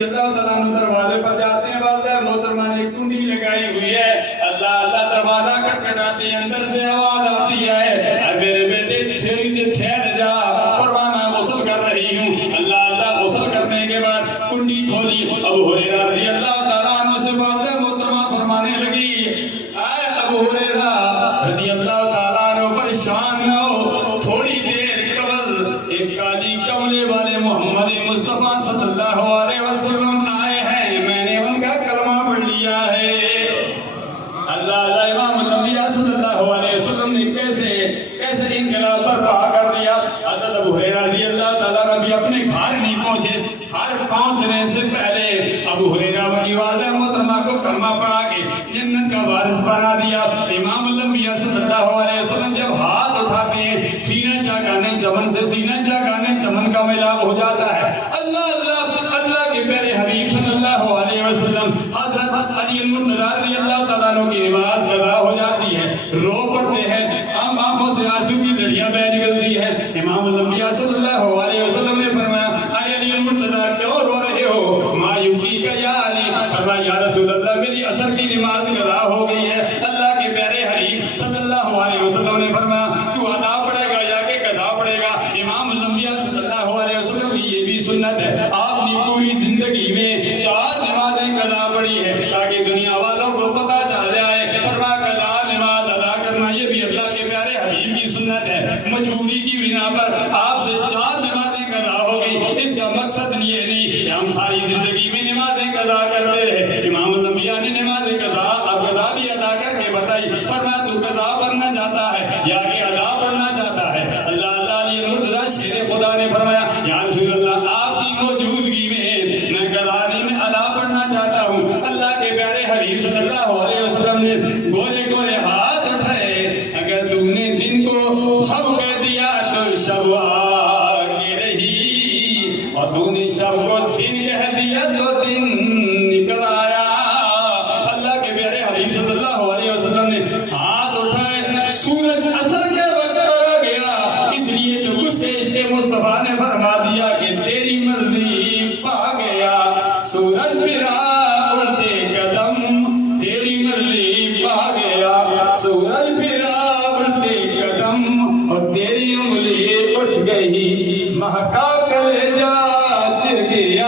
اللہ تعالیٰ عنہ دروازے پر جاتے ہیں، والدہ محترمہ نے کنڈی لگائی ہوئی ہے، اللہ اللہ دروازہ کھٹکھٹاتے ہیں، اندر سے آواز آتی ہے اے میرے بیٹے تھوڑی دیر ٹھہر جا، فرما میں غسل کر رہی ہوں۔ اللہ اللہ غسل کرنے کے بعد کنڈی کھولی، ابو ہریرہ رضی اللہ تعالیٰ عنہ سے والدہ محترمہ فرمانے لگی اے ابو ہریرہ رضی اللہ تعالیٰ عنہ پریشان نہ ہو، تھوڑی دیر قبل ایک کالی کملے والے محمد مصطفیٰ صلی اللہ علیہ وسلم آئے ہیں، میں نے ان کا کلمہ پڑھ لیا ہے۔ اللہ اللہ امام الانبیاء صلی اللہ علیہ وسلم نے کیسے انقلاب برپا کر دیا۔ حضرت ابو ہریرہ رضی اللہ تعالیٰ عنہ بھی اپنے گھر نہیں پہنچے، گھر پہنچنے سے پہلے ابو ہریرہ کی والدہ محترمہ کو کلمہ پڑھا کے جنت کا وارث بنا دیا۔ امام الانبیاء صلی اللہ علیہ وسلم جب ہاتھ اٹھاتے ہیں سینہ چاگانے چمن سے سینہ چاگانے چمن کا ملاپ ہو جاتا ہے۔ اللہ اللہ اللہ کے پیارے حبیب صلی اللہ علیہ وسلم حضرت علی المرتضیٰ رضی اللہ تعالیٰ عنہ کی نماز قضا ہو جاتی ہے، رو پڑتے ہیں، آنکھوں سے آنسو کی لڑیاں بہہ نکلتی ہے۔ امام الانبیاء صلی اللہ علیہ وسلم نے فرمایا اے علی المرتضیٰ کیوں رو رہے ہو؟ ما یبکی کا یا علی؟ فرمایا یا رسول اللہ میری عصر کی نماز قضا ہو گئی ہے۔ اللہ کے پیارے حبیب صلی اللہ علیہ وسلم نے فرمایا تو ادا پڑے گا یا کہ قضا پڑے گا؟ امام الانبیاء صلی اللہ علیہ وسلم کی یہ بھی سنت ہے، آپ نے پوری زندگی میں 4 نمازیں قضا پڑھی ہے تاکہ دنیا والوں کو پتہ چل جائے۔ فرمایا قضا نماز ادا کرنا یہ بھی اللہ کے پیارے حبیب کی سنت ہے۔ مجبوری کی بنا پر آپ سے 4 نمازیں قضا ہو گئی، اس کا مقصد یہ نہیں کہ ہم ساری زندگی میں نمازیں قضا کرتے رہے۔ امام الانبیاء نے نماز قضا بھی ادا کر کے بتائی۔ فرمایا تو قضا پڑھنا چاہتا ہے یا کہ ادا پڑھنا چاہتا ہے؟ اللہ اللہ علی المرتضیٰ شیر خدا نے فرمایا یا رسول اللہ آپ کی موجودگی میں قضا نہیں میں ادا پڑھنا چاہتا ہوں۔ اللہ کے پیارے حبیب صلی اللہ علیہ وسلم نے گورے گورے ہاتھ اٹھائے، اگر تم نے دن کو شب کہہ دیا تو شب آگے رہی، اور تو نے شب کو دن کہہ دیا تو دن نکل آیا۔ اللہ کے پیارے حبیب صلی اللہ علیہ وسلم نے ہاتھ اٹھائے، سورج اثر کے وقت آ گیا، اس لیے جو کچھ عشق مصطفیٰ نے فرمایا